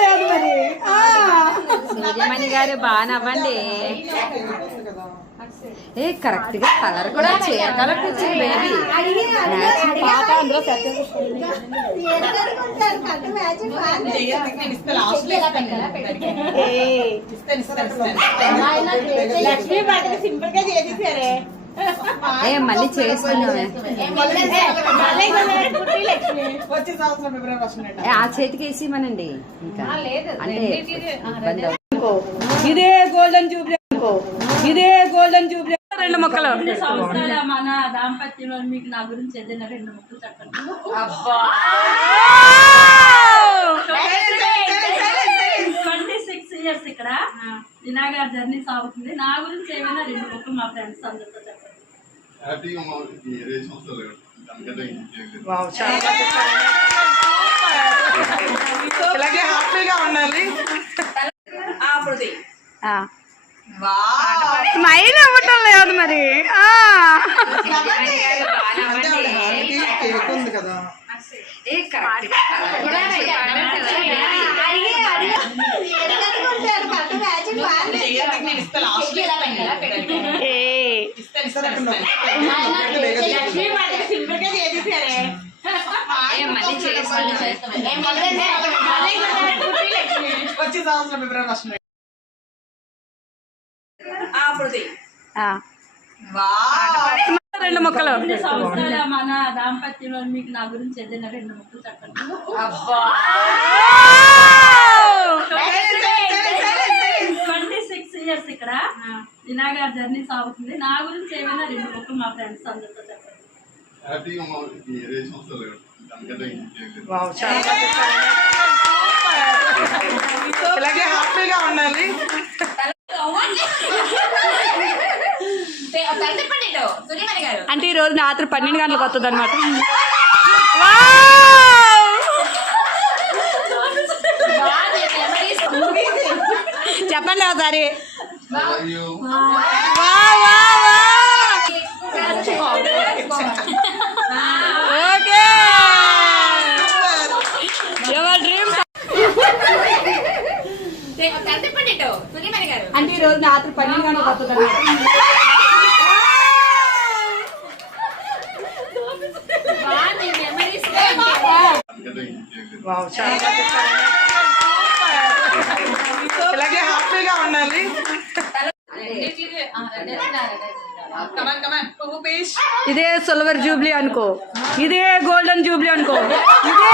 లేదు మరి. సూర్యమణి గారు బాగా నవ్వండి. ఏ కరెక్ట్ గా కలర్ కూడా చీర కలర్ వచ్చింది బేబీ. పాత అందులో సత్యం లక్ష్మీ బాగా సింపుల్ గా చేసేసారే. ఏ మళ్ళీ చేసుకున్నామే. ఆ చేతికి వేసి ఇవ్వనండి ఇంకా అంటే ఇబ్బంది అవుతుంది. ఇదే గోల్డెన్ జూబ్లీ అనుకో, ఇదే గోల్డెన్ జూబ్లీ. 2 మొక్కలు సంవత్సరాల మన దాంపత్యంలో మీకు నా గురించి ఏదైనా 2 మొక్కలు చెప్పండి. 26 years ఇక్కడ వినాగా జర్నీ సాగుతుంది. నా గురించి ఏమైనా 2 మొక్కలు మా ఫ్రెండ్స్ అందరితో చెప్పండి. ఇలాగే హ్యాపీగా ఉండాలి. స్మైల్ అవ్వటం లేదు మరి. వచ్చే సంవత్సరం ఫిబ్రవరి 1 2 మొక్కలు. సంవత్సరాల మన దాంపత్యంలో మీకు నా గురించి ఏదైనా 2 మొక్కలు చెప్పండి. 26 years ఇక్కడ వినాగా జర్నీ సాగుతుంది. నా గురించి ఏమైనా 2 మొక్కలు మా ఫ్రెండ్స్ అందరితో చెప్పండి. ఇలాగే హ్యాపీగా ఉండాలి. అంటే ఈ రోజు రాత్రి 12 గంటలకు వస్తుంది అనమాట. చెప్పండి ఒకసారి. Okay your dreams. అంటే ఈ రోజు రాత్రి 12 గంటలకు వస్తుంది అనమాట. ఇలాగే హ్యాపీగా ఉండాలి. ఇదే సిల్వర్ జూబ్లీ అనుకో, ఇదే గోల్డెన్ జూబ్లీ అనుకో, ఇదే